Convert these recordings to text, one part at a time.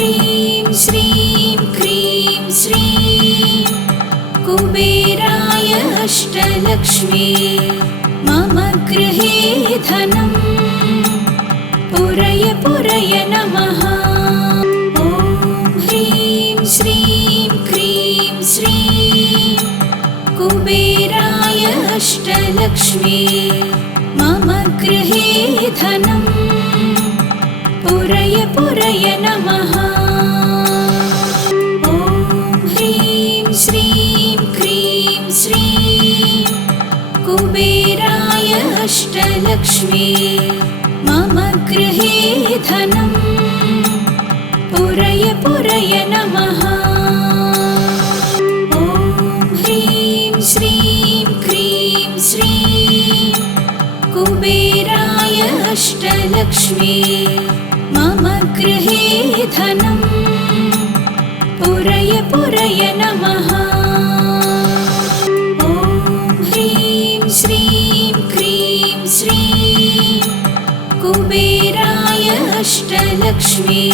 ह्रीं श्रीं क्रीं श्रीं कुबेराय अष्टलक्ष्मी मम गृहे धनं पुरय पुरय नमः। ॐ ह्रीं श्रीं क्रीं श्रीं कुबेराय अष्टलक्ष्मी मम गृहे धनं पुरय पुरय नमः। ॐ ह्रीं श्रीं क्रीं श्रीं कुबेराय अष्टलक्ष्मी मम गृहे धनं पुरय पुरय नमः। ॐ ह्रीं श्रीं क्रीं श्रीं कुबेराय अष्टलक्ष्मी मम गृहे धनं पुरय पुरय नमः। ॐ ह्रीं श्रीं क्रीं श्रीं कुबेराय अष्टलक्ष्मी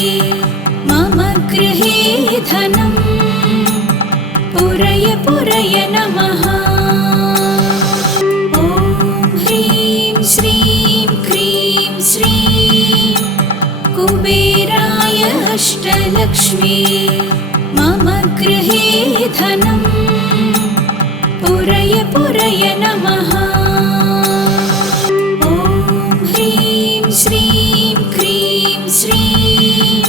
मम गृहे धनं पुरय पुरय नमः। ॐ ह्रीं श्रीं क्रीं श्रीं कुबेराय अष्टलक्ष्मी मम गृहे धनं पुरय पुरय नमः। ॐ ह्रीं श्रीं क्रीं श्रीं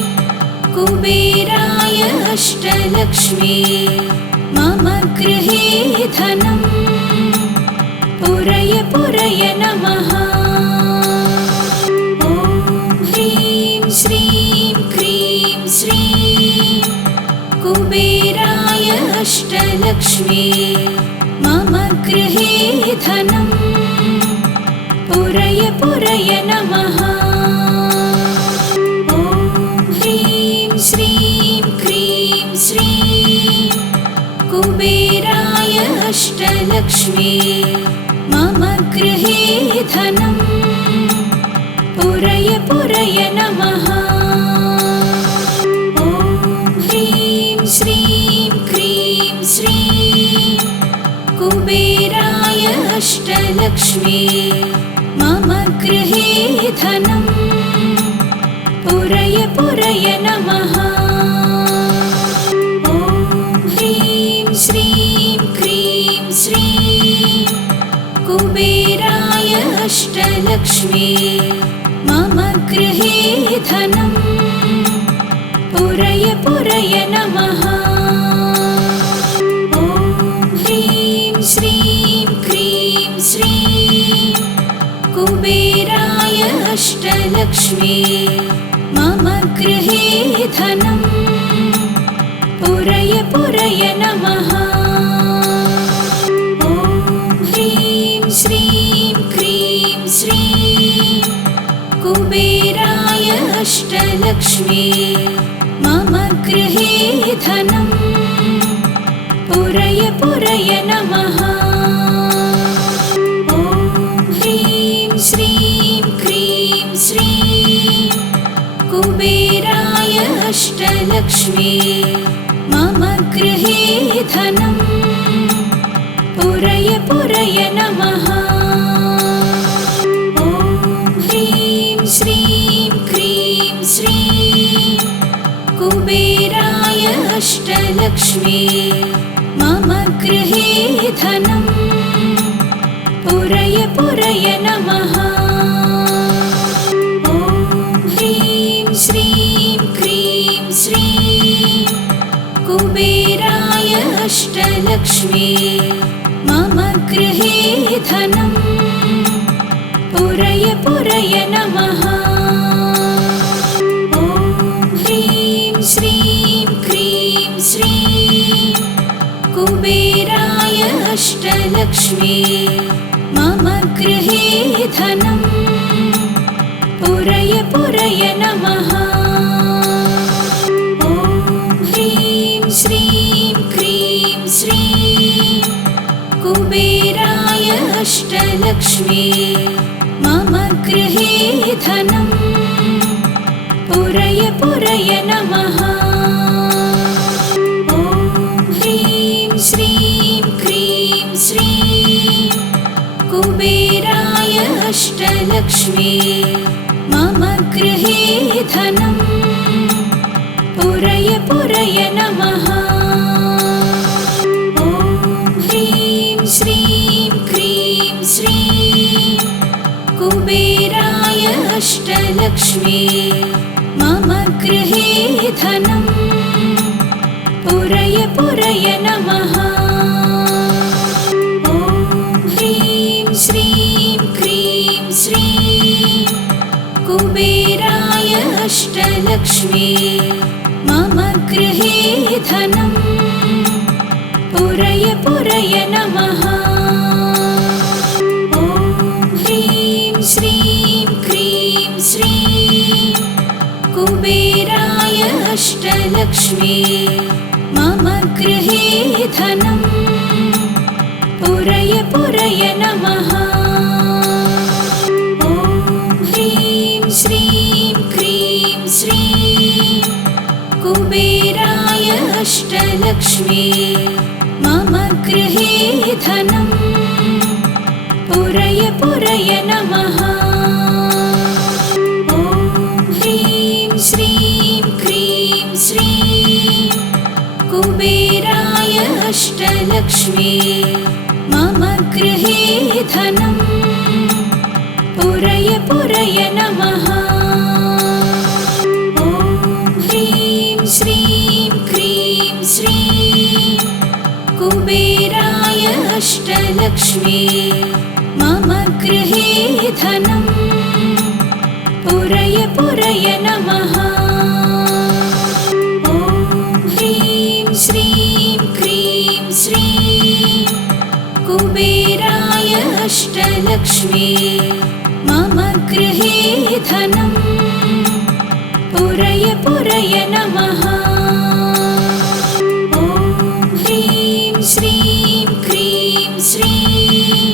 कुबेराय अष्टलक्ष्मी मम गृहे धनं पुरय पुरय नमः। ॐ ह्रीं श्रीं क्रीं श्रीं कुबेराय अष्टलक्ष्मी मम गृहे धनं पुरय पुरय नमः। ॐ ह्रीं श्रीं क्रीं श्रीं कुबेराय अष्टलक्ष्मी मम गृहे धनं पुरय पुरय नमः। ॐ ह्रीं श्रीं क्रीं श्रीं कुबेराय अष्टलक्ष्मी मम गृहे धनं पुरय पुरय नमः। ॐ ह्रीं श्रीं क्रीं श्रीं कुबेराय अष्टलक्ष्मी मम गृहे धनं पुरय पुरय नमः। ॐ ह्रीं श्रीं क्रीं श्रीं कुबेराय अष्टलक्ष्मी मम गृहे धनं पुरय पुरय नमः। ॐ ह्रीं श्रीं क्रीं श्रीं कुबेराय अष्टलक्ष्मी मम गृहे धनं पुरय पुरय नमः। ॐ ह्रीं श्रीं क्रीं श्रीं कुबेराय अष्टलक्ष्मी मम गृहे धनं पुरय पुरय नमः। ॐ ह्रीं श्रीं क्रीं श्रीं कुबेराय अष्टलक्ष्मी मम गृहे धनं पुरय पुरय नमः। ॐ ह्रीं श्रीं क्रीं श्रीं कुबेराय अष्टलक्ष्मी मम गृहे धनं पुरय पुरय नमः। ॐ ह्रीं श्रीं क्रीं श्रीं कुबेराय अष्टलक्ष्मी मम गृहे धनं पुरय पुरय नमः। ॐ ह्रीं श्रीं क्रीं श्रीं कुबेराय अष्टलक्ष्मी मम गृहे धनं पुरय पुरय नमः। ॐ ह्रीं श्रीं क्रीं श्रीं कुबेराय अष्टलक्ष्मी मम गृहे धनम् पुरय पुरय नमः। ॐ ह्रीं श्रीं क्रीं श्रीं कुबेराय अष्टलक्ष्मी मम गृहे धनम् पुरय पुरय नमः। ॐ ह्रीं श्रीं क्रीं श्रीं कुबेराय अष्टलक्ष्मी मम गृहे धनम् पुरय पुरय नमः। ॐ ह्रीं श्रीं क्रीं श्रीं कुबेराय अष्टलक्ष्मी मम गृहे धनम् पुरय पुरय नमः। ॐ ह्रीं श्रीं क्रीं श्रीं कुबेराय अष्टलक्ष्मी मम गृहे धनम् पुरय पुरय नमः। ॐ ह्रीं श्रीं क्रीं श्रीं कुबेराय अष्टलक्ष्मी मम गृहे धनम् पुरय पुरय नमः। ॐ ह्रीं श्रीं क्रीं श्रीं कुबेराय अष्टलक्ष्मी मम गृहे धनम् पुरय पुरय नमः। ॐ ह्रीं श्रीं क्रीं श्रीं कुबेराय अष्टलक्ष्मी मम गृहे धनम् पुरय पुरय नमः। ॐ ह्रीं श्रीं क्रीं श्रीं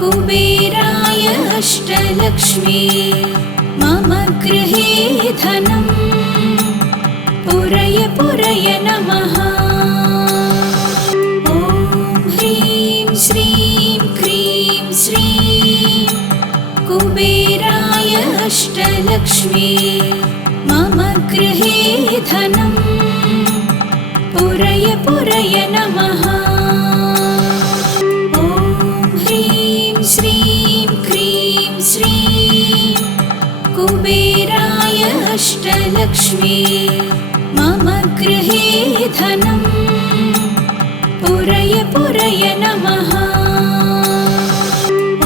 कुबेराय अष्टलक्ष्मी मम गृहे धनम् पुरय पुरय नमः। ॐ ह्रीं श्रीं क्रीं श्रीं कुबेराय अष्टलक्ष्मी मम गृहे धनम् पुरय पुरय नमः। ॐ ह्रीं श्रीं क्रीं श्रीं कुबेराय अष्टलक्ष्मी मम गृहे धनम् पुरय पुरय नमः।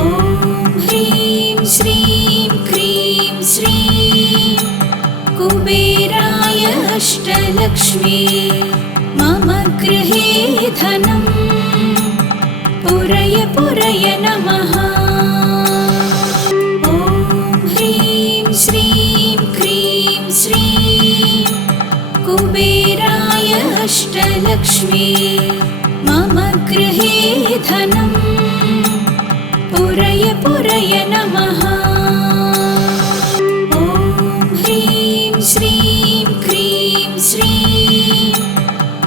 ॐ ह्रीं श्रीं क्रीं श्रीं कुबेराय अष्टलक्ष्मी मम गृहे धनम् पुरय पुरय नमः। ॐ ह्रीं श्रीं क्रीं श्रीं कुबेराय अष्टलक्ष्मी मम गृहे धनम् पुरय पुरय नमः। ॐ ह्रीं श्रीं क्रीं श्रीं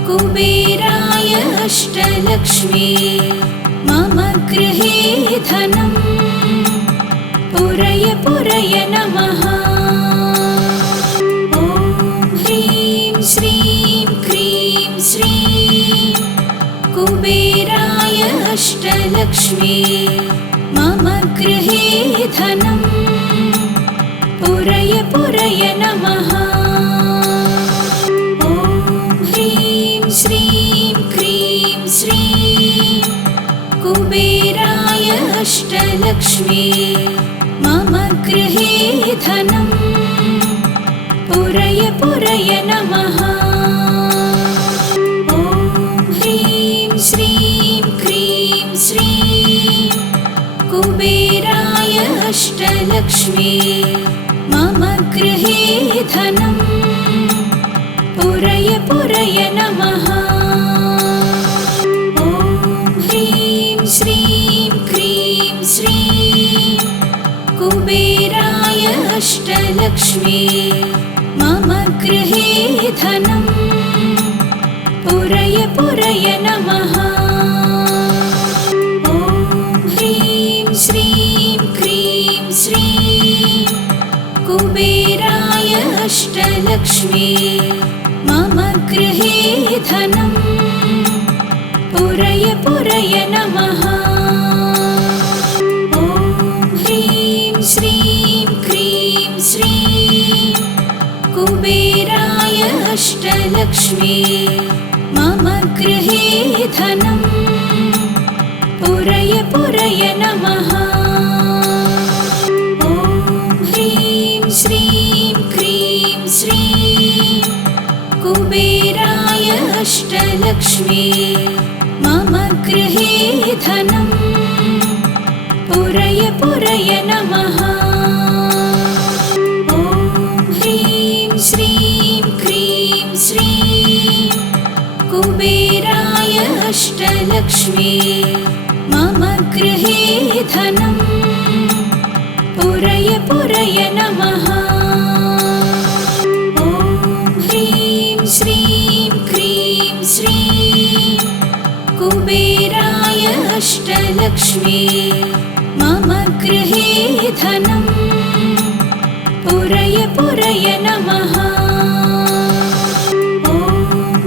कुबेराय अष्टलक्ष्मी मम गृहे धनम् पुरय पुरय नमः। ॐ ह्रीं श्रीं क्रीं श्रीं कुबेराय अष्टलक्ष्मी मम गृहे धनम् पुरय पुरय नमः। ॐ ह्रीं श्रीं क्रीं श्रीं कुबेराय अष्टलक्ष्मी मम गृहे धनम् पुरय पुरय नमः। ॐ ह्रीं श्रीं क्रीं श्रीं कुबेराय अष्टलक्ष्मी मम गृहे धनम् पुरय पुरय नमः। ॐ ह्रीं श्रीं क्रीं श्रीं कुबेराय अष्टलक्ष्मी मम गृहे धनं पुरय पुरय नमः। ॐ ह्रीं श्रीं क्रीं श्रीं कुबेराय अष्टलक्ष्मी मम गृहे धनं पुरय पुरय नमः। ॐ ह्रीं श्रीं क्रीं श्रीं कुबेराय अष्टलक्ष्मी मम गृहे धनं पुरय पुरय नमः। ॐ ह्रीं श्रीं क्रीं श्रीं कुबेराय अष्टलक्ष्मी मम गृहे धनं पुरय पुरय नमः। ॐ ह्रीं श्रीं क्रीं श्रीं कुबेराय अष्टलक्ष्मी मम गृहे धनं पुरय पुरय नमः। ॐ ह्रीं श्रीं क्रीं श्रीं कुबेराय अष्टलक्ष्मी मम गृहे धनं पुरय पुरय नमः। ॐ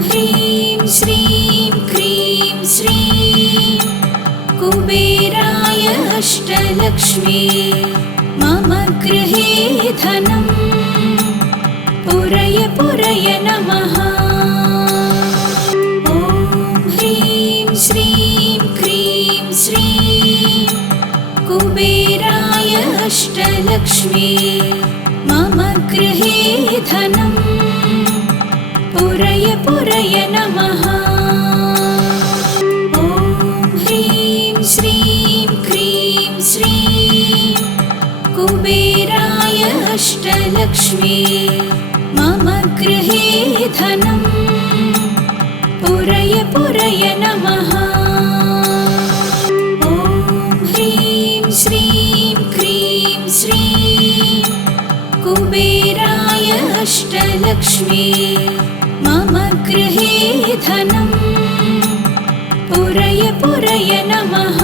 ह्रीं श्रीं क्रीं श्रीं कुबेराय अष्टलक्ष्मी मम गृहे धनं पुरय पुरय नमः। ॐ ह्रीं श्रीं क्रीं श्रीं कुबेराय अष्टलक्ष्मी मम गृहे धनं पुरय पुरय नमः। ॐ ह्रीं श्रीं क्रीं श्रीं कुबेराय अष्टलक्ष्मी मम गृहे धनं पुरय पुरय नमः। ॐ ह्रीं श्रीं क्रीं श्रीं कुबेराय अष्टलक्ष्मी मम गृहे धनं पुरय पुरय नमः।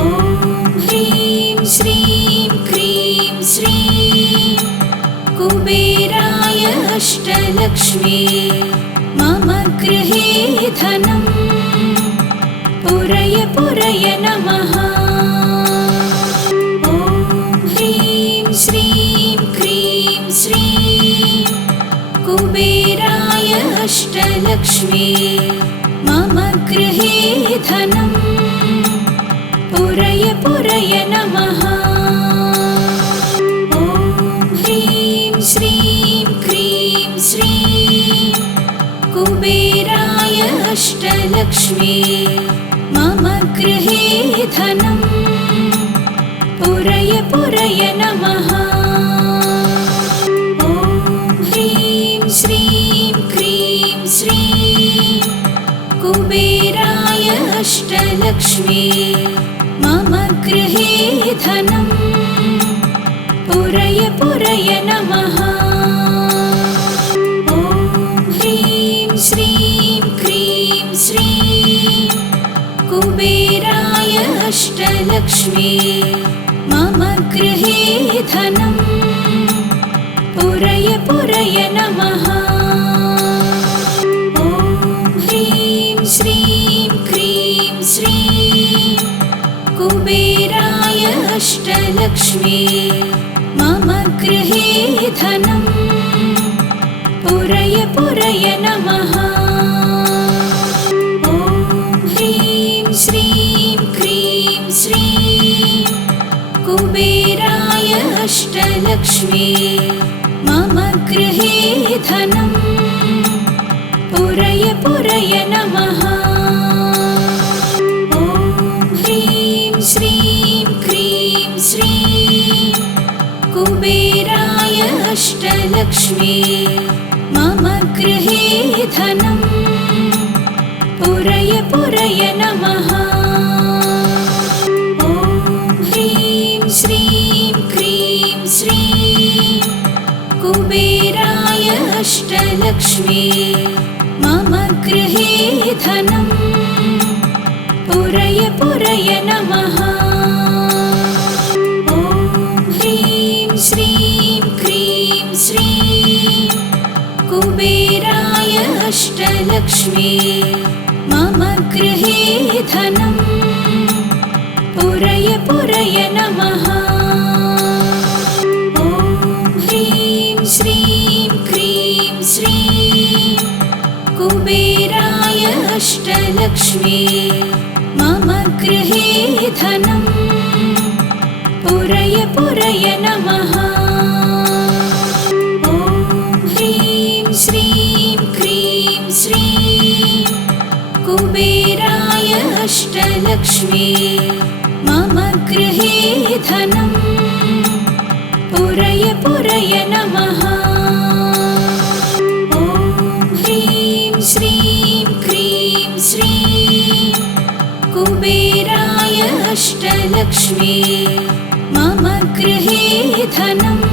ॐ ह्रीं श्रीं क्रीं श्रीं कुबेराय अष्टलक्ष्मी मम गृहे धनं पुरय पुरय नमः। ॐ ह्रीं श्रीं क्रीं श्रीं कुबेराय अष्टलक्ष्मी मम गृहे धनं पुरय पुरय नमः। ॐ ह्रीं श्रीं क्रीं श्रीं कुबेराय अष्टलक्ष्मी मम गृहे धनं पुरय पुरय नमः। ॐ ह्रीं श्रीं क्रीं श्रीं कुबेराय अष्टलक्ष्मी मम गृहे धनं पुरय पुरय नमः। ॐ ह्रीं श्रीं क्रीं श्रीं कुबेराय अष्टलक्ष्मी मम गृहे धनं पुरय पुरय नमः। ॐ ह्रीं श्रीं क्रीं श्रीं कुबेराय अष्टलक्ष्मी मम गृहे धनं पुरय पुरय नमः। ॐ ह्रीं श्रीं क्रीं श्रीं कुबेराय अष्टलक्ष्मी मम गृहे धनं पुरय पुरय नमः। ॐ ह्रीं श्रीं क्रीं श्रीं कुबेराय अष्टलक्ष्मी मम गृहे धनं पुरय पुरय नमः। ॐ ह्रीं श्रीं क्रीं श्रीं कुबेराय अष्टलक्ष्मी मम गृहे धनम् पुरय पुरय नमः। ॐ ह्रीं श्रीं क्रीं श्रीं कुबेराय अष्टलक्ष्मी मम गृहे धनम् पुरय पुरय नमः। ॐ ह्रीं श्रीं क्रीं श्रीं कुबेराय अष्टलक्ष्मी मम गृहे धनम् पुरय पुरय नमः। ॐ ह्रीं श्रीं क्रीं श्रीं कुबेराय अष्टलक्ष्मी मम गृहे धनम् पुरय पुरय नमः। ॐ ह्रीं श्रीं क्रीं श्रीं कुबेराय अष्टलक्ष्मी मम गृहे धनम्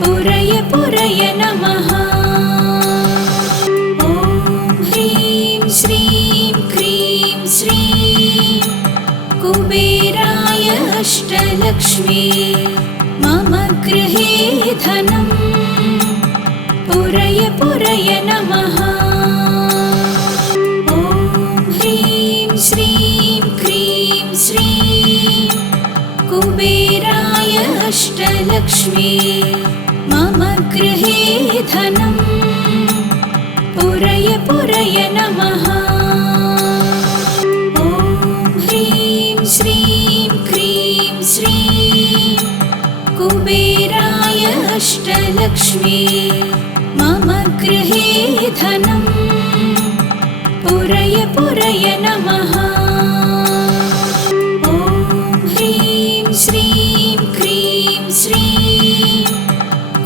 पुरय पुरय नमः। ॐ ह्रीं श्रीं क्रीं श्रीं कुबेराय अष्टलक्ष्मी मम गृहे धनम् पुरय पुरय नमः। ॐ ह्रीं श्रीं क्रीं श्रीं कुबेराय अष्टलक्ष्मी मम गृहे धनम् पुरय पुरय नमः। ॐ ह्रीं श्रीं क्रीं श्रीं कुबेराय अष्टलक्ष्मी मम गृहे धनम् पुरय पुरय नमः। ॐ ह्रीं श्रीं क्रीं श्रीं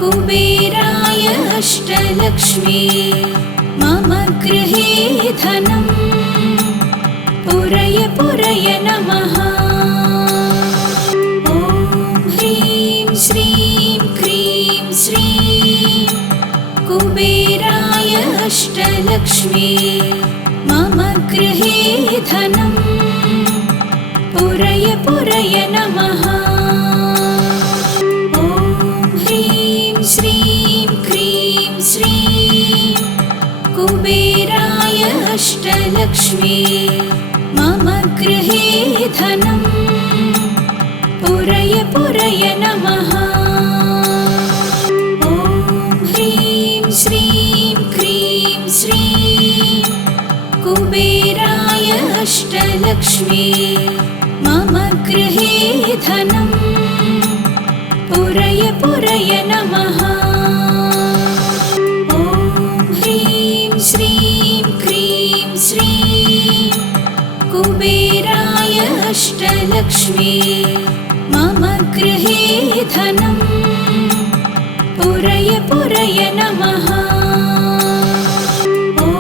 कुबेराय अष्टलक्ष्मी मम गृहे धनम् पुरय पुरय नमः। ॐ ह्रीं श्रीं क्रीं श्रीं कुबेराय अष्टलक्ष्मी मम गृहे धनम् पुरय पुरय नमः। ॐ ह्रीं श्रीं क्रीं श्रीं कुबेराय अष्टलक्ष्मी मम गृहे धनम् पुरय पुरय नमः। ॐ ह्रीं श्रीं क्रीं श्रीं कुबेराय अष्टलक्ष्मी मम गृहे धनम् पुरय पुरय नमः। ॐ ह्रीं श्रीं क्रीं श्रीं कुबेराय अष्टलक्ष्मी मम गृहे धनम् पुरय पुरय नमः। ॐ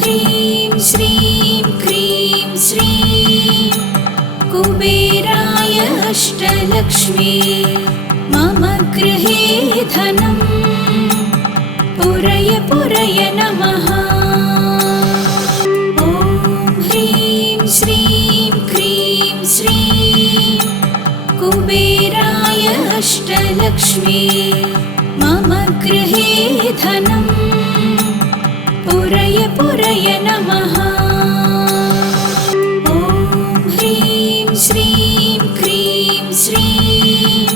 ह्रीं श्रीं क्रीं श्रीं कुबेराय अष्टलक्ष्मी मम गृहे धनम् पुरय पुरय नमः। ॐ ह्रीं श्रीं क्रीं श्रीं कुबेराय अष्टलक्ष्मी मम गृहे धनम् पुरय पुरय नमः। ॐ ह्रीं श्रीं क्रीं श्रीं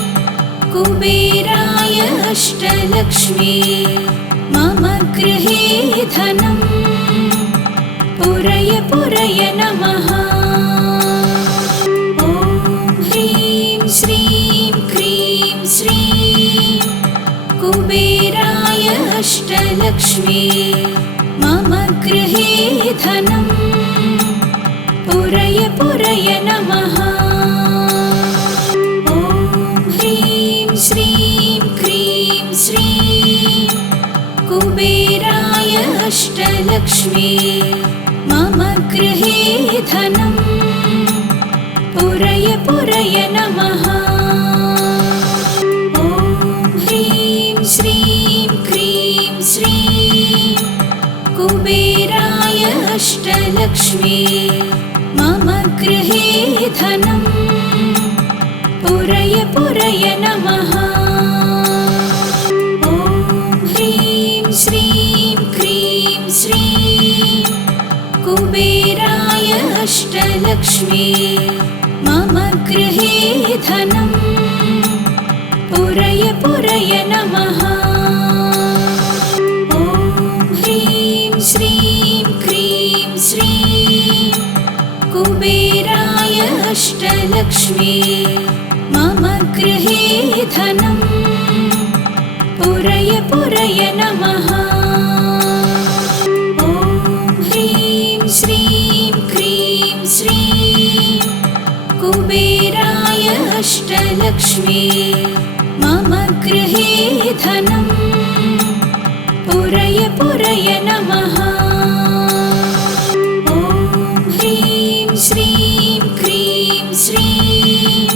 कुबेराय अष्टलक्ष्मी मम गृहे धनम् पुरय पुरय नमः। ॐ ह्रीं श्रीं क्रीं श्रीं कुबेराय अष्टलक्ष्मी मम गृहे धनम् पुरय पुरय नमः। ॐ ह्रीं श्रीं क्रीं श्रीं कुबेराय अष्टलक्ष्मी मम गृहे धनम् पुरय पुरय नमः। ॐ ह्रीं श्रीं क्रीं श्रीं कुबेराय अष्टलक्ष्मी मम गृहे धनं पुरय पुरय नमः। ॐ ह्रीं श्रीं क्रीं श्रीं कुबेराय अष्टलक्ष्मी मम गृहे धनं पुरय पुरय नमः। ॐ ह्रीं श्रीं क्रीं श्रीं कुबेराय अष्टलक्ष्मी मम गृहे धनं पुरय पुरय नमः। ॐ ह्रीं श्रीं क्रीं श्रीं कुबेराय अष्टलक्ष्मी मम गृहे धनं पुरय पुरय नमः। ॐ ह्रीं श्रीं क्रीं श्रीं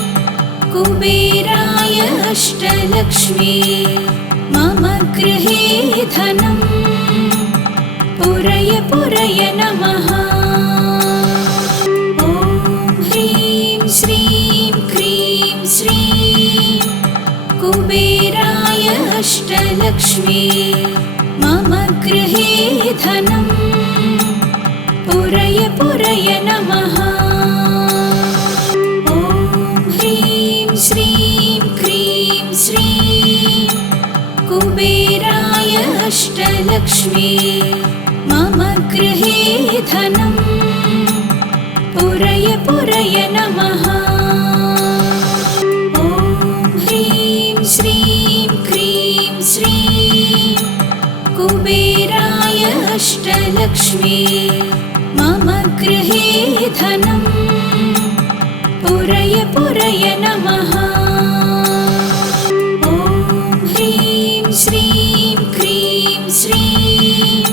कुबेराय अष्टलक्ष्मी मम गृहे धनं पुरय पुरय नमः। ॐ ह्रीं श्रीं क्रीं श्रीं कुबेराय अष्टलक्ष्मी मम गृहे धनं पुरय पुरय नमः। ॐ ह्रीं श्रीं क्रीं श्रीं कुबेराय अष्टलक्ष्मी मम गृहे धनं पुरय पुरय नमः। ॐ ह्रीं श्रीं क्रीं श्रीं कुबेराय अष्टलक्ष्मी मम गृहे धनं पुरय पुरय नमः। ॐ ह्रीं श्रीं क्रीं श्रीं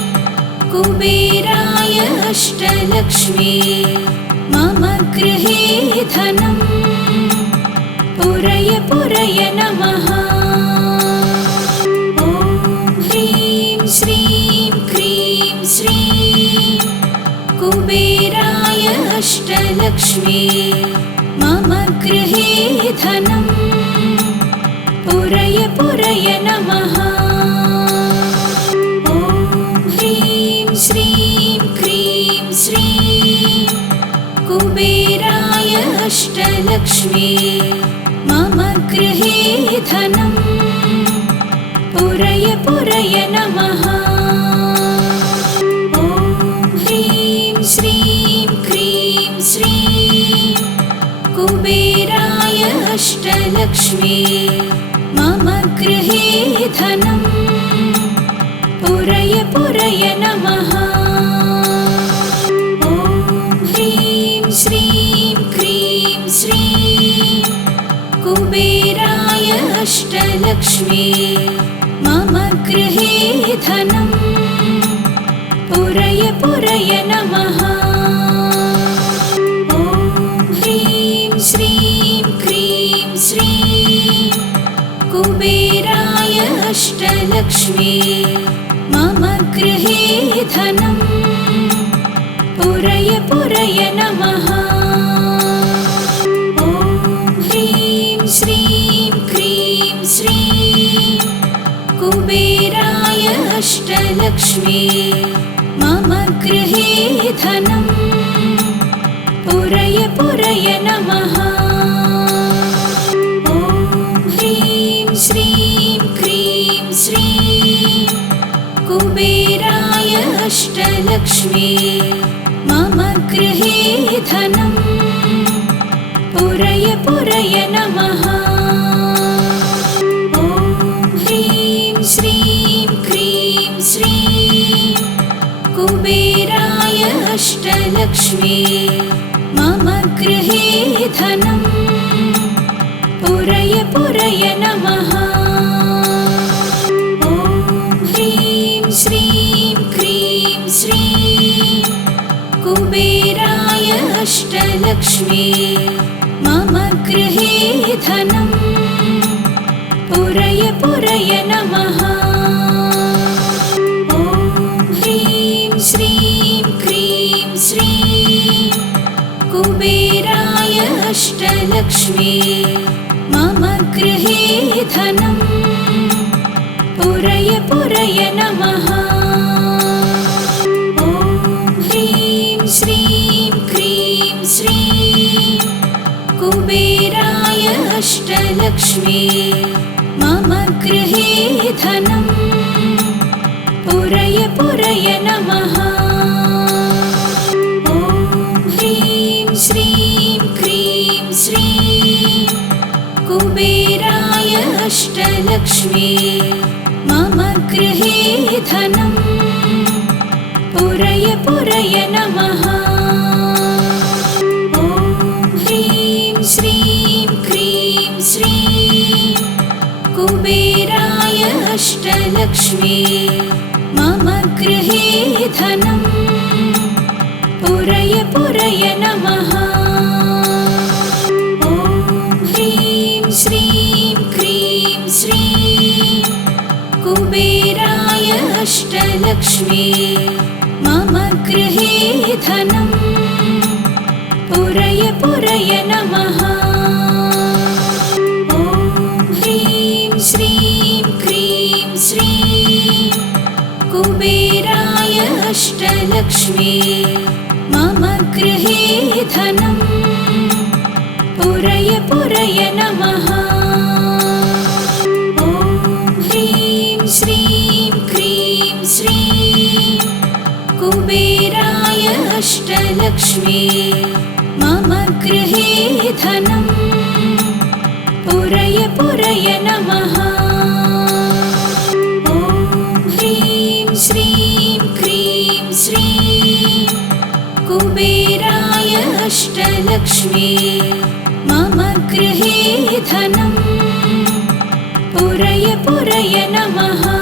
कुबेराय अष्टलक्ष्मी मम गृहे धनं पुरय पुरय नमः। ॐ ह्रीं श्रीं क्रीं श्रीं कुबेराय अष्टलक्ष्मी मम गृहे धनं पुरय पुरय नमः। ॐ ह्रीं श्रीं क्रीं श्रीं कुबेराय अष्टलक्ष्मी मम गृहे धनं पुरय पुरय नमः। ॐ ह्रीं श्रीं क्रीं श्रीं कुबेराय अष्टलक्ष्मी मम गृहे धनं पुरय पुरय नमः। ॐ ह्रीं श्रीं क्रीं श्रीं कुबेराय अष्टलक्ष्मी मम गृहे धनं पुरय पुरय नमः। ॐ ह्रीं श्रीं क्रीं श्रीं कुबेराय अष्टलक्ष्मी मम गृहे धनं पुरय पुरय नमः। ॐ ह्रीं श्रीं क्रीं श्रीं कुबेराय अष्टलक्ष्मी मम गृहे धनं पुरय पुरय नमः। ॐ ह्रीं श्रीं क्रीं श्रीं कुबेराय अष्टलक्ष्मी मम गृहे धनं पुरय पुरय नमः। ॐ ह्रीं श्रीं क्रीं श्रीं कुबेराय अष्टलक्ष्मी मम गृहे धनं पुरय पुरय नमः। ॐ ह्रीं श्रीं क्रीं श्रीं कुबेराय अष्टलक्ष्मी मम गृहे धनं पुरय पुरय नमः। अष्टलक्ष्मी मम गृहे धनं पुरय पुरय नमः। ॐ ह्रीं श्रीं क्रीं श्रीं कुबेराय अष्टलक्ष्मी मम गृहे धनं पुरय पुरय नमः। ॐ ह्रीं श्रीं क्रीं श्रीं कुबेराय अष्टलक्ष्मी मम गृहे धनं पुरय पुरय नमः। ॐ ह्रीं श्रीं क्रीं श्रीं कुबेराय अष्टलक्ष्मी मम गृहे धनं पुरय पुरय नमः। ॐ ह्रीं श्रीं क्रीं श्रीं कुबेराय अष्टलक्ष्मी मम गृहे धनं पुरय पुरय नमः। ॐ ह्रीं श्रीं क्रीं श्रीं कुबेराय अष्टलक्ष्मी मम गृहे धनं पुरय पुरय नमः। ॐ ह्रीं श्रीं क्रीं श्रीं कुबेराय अष्टलक्ष्मी मम गृहे धनं पुरय पुरय नमः। ॐ ह्रीं श्रीं क्रीं श्रीं कुबेराय अष्टलक्ष्मी मम गृहे धनं पुरय पुरय नमः।